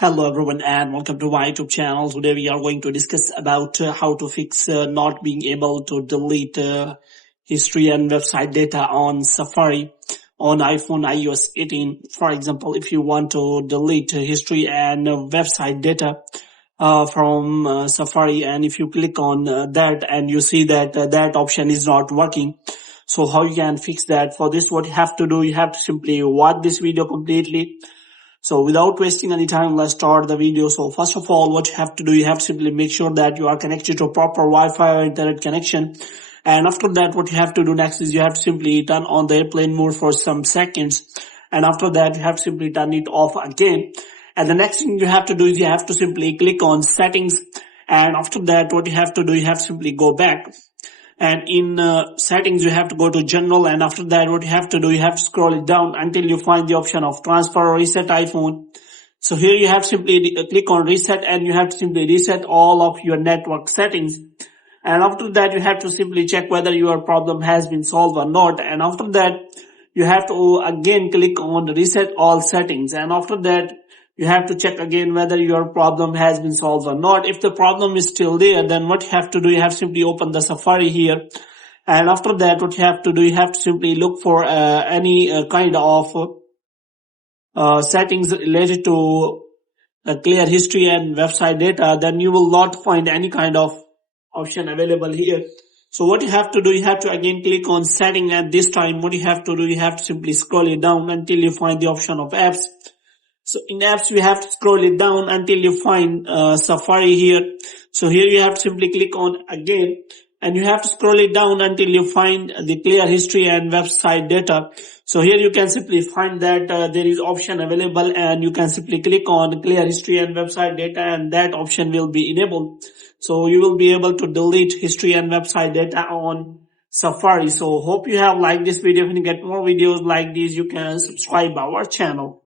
Hello everyone and welcome to my YouTube channel. Today we are going to discuss about how to fix not being able to delete history and website data on Safari on iPhone iOS 18. For example, if you want to delete history and website data from Safari, and if you click on that and you see that that option is not working, so how you can fix that? For this, what you have to do, you have to simply watch this video completely. So without wasting any time, let's start the video. So first of all, what you have to do, you have to simply make sure that you are connected to a proper Wi-Fi or internet connection. And after that, what you have to do next is you have to simply turn on the airplane mode for some seconds. And after that, you have to simply turn it off again. And the next thing you have to do is you have to simply click on settings. And after that, what you have to do, you have to simply go back. And in settings, you have to go to general, and after that, what you have to do, you have to scroll it down until you find the option of transfer or reset iPhone. So here you have to simply click on reset, and you have to simply reset all of your network settings. And after that, you have to simply check whether your problem has been solved or not. And after that, you have to again click on reset all settings. And after that, you have to check again whether your problem has been solved or not. If the problem is still there, then what you have to do, you have to simply open the Safari here. And after that, what you have to do, you have to simply look for any kind of settings related to clear history and website data. Then you will not find any kind of option available here. So what you have to do, you have to again click on setting, and this time what you have to do, you have to simply scroll it down until you find the option of apps. So in apps, we have to scroll it down until you find Safari here. So here you have to simply click on again, and you have to scroll it down until you find the clear history and website data. So here you can simply find that there is option available, and you can simply click on clear history and website data, and that option will be enabled. So you will be able to delete history and website data on Safari. So hope you have liked this video. If you get more videos like these, you can subscribe our channel.